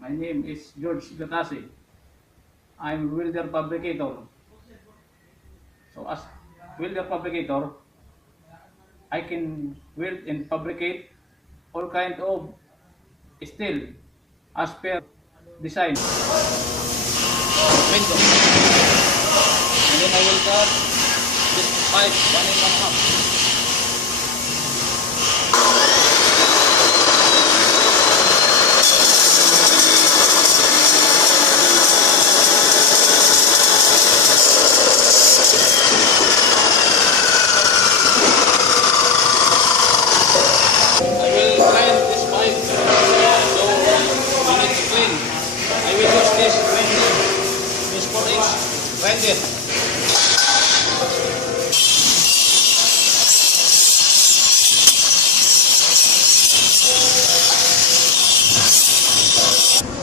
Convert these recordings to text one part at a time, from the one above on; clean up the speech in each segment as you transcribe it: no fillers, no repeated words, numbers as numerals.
My name is George Gatasi. I'm welder fabricator. So as welder fabricator, I can weld and fabricate all kind of steel as per design. Window. And then I will cut this pipe 1 and 1/2. I will grind this pipe so when it's clean, I will use this grinder, this 4-inch grinder.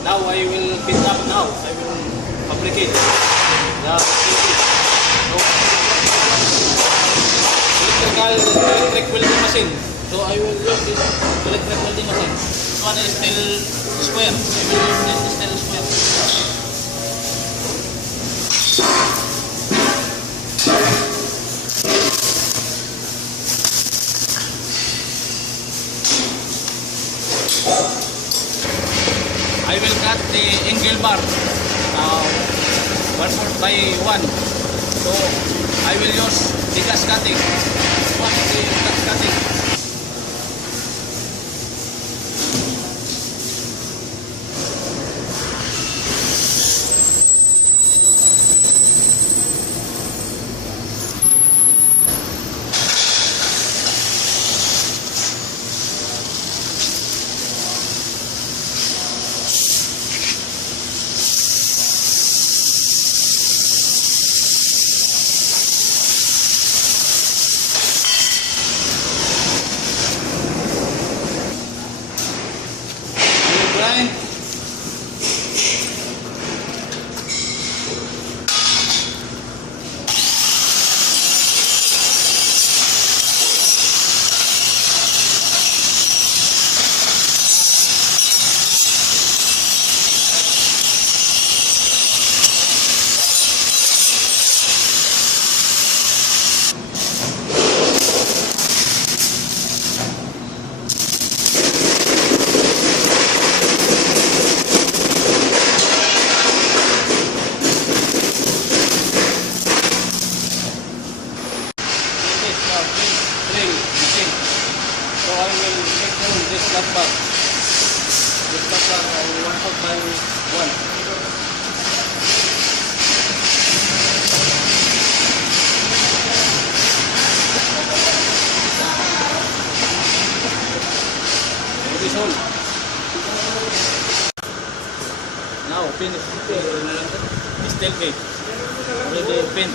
Now I will build up now. I will fabricate the electric welding machine. So I will use this electric welding machine. This one is still square. I will use this still square. I will cut the angle bar 1/4 by 1. So I will use the gas cutting. What is the gas cutting? Grind. Drill machine. So I will make hole this flat bar. This flat bar I will 1/4 by 1. This hole. Now finish. Steel gate. Already pin.